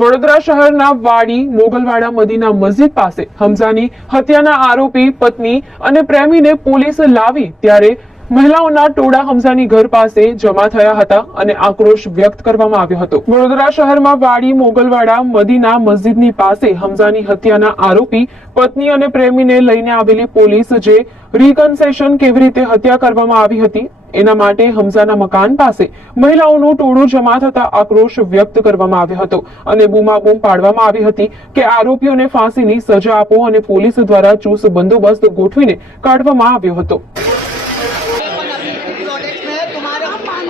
વડોદરા શહેરના વાડી મોગલવાડા મદીના મસ્જિદ પાસે હમઝાની હત્યાના આરોપી પત્ની અને પ્રેમીને પોલીસ લાવી ત્યારે મહિલાઓના ટોળા હમઝાની ઘર પાસે જમા થયા હતા અને આક્રોશ વ્યક્ત કરવામાં આવ્યો હતો। વડોદરા શહેરમાં વાડી મોગલવાડા મદીના મસ્જિદની પાસે હમઝાની હત્યાના આરોપી પત્ની અને પ્રેમીને લઈને આવેલી પોલીસ જે રિકન્સેશન કેવી રીતે હત્યા કરવામાં આવી હતી એના માટે હમઝાના મકાન પાસે મહિલાઓનું ટોળું જમા થતા આક્રોશ વ્યક્ત કરવામાં આવ્યો હતો અને બૂમાબૂમ પાડવામાં આવી હતી કે આરોપીઓને ફાંસીની સજા આપો અને પોલીસ દ્વારા ચુસ્ત બંદોબસ્ત ગોઠવીને કાઢવામાં આવ્યો હતો।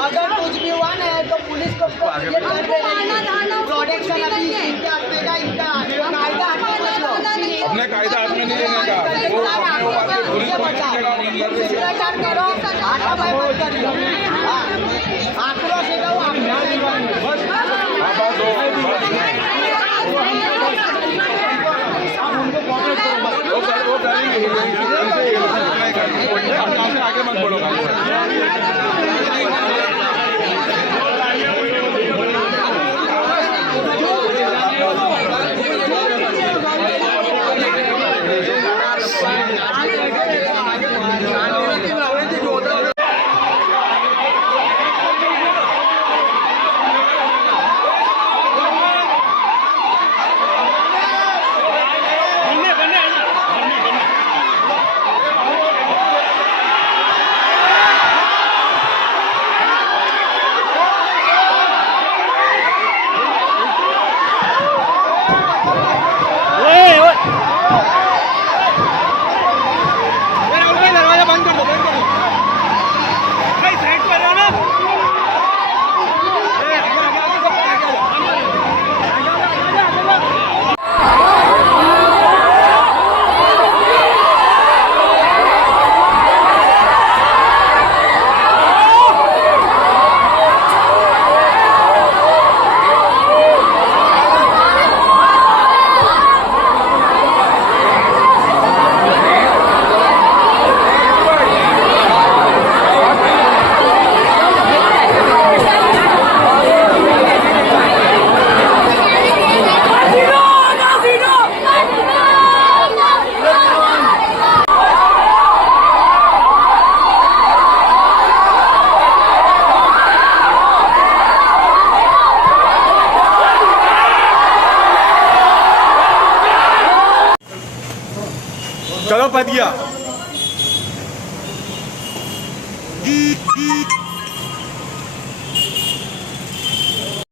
अगर कुछ भी हुआ ना तो पुलिस को प्रोटेक्शन अभी इनके हाथ में का इनका कायदा अपने कायदा हाथ में नहीं लेने का वो अपने ऊपर के पुलिस को भ्रष्टाचार करो हाथापाई मत करियो आंकड़ों से जाओ वो करेंगे आगे मत बढ़ो। चलो पद गया।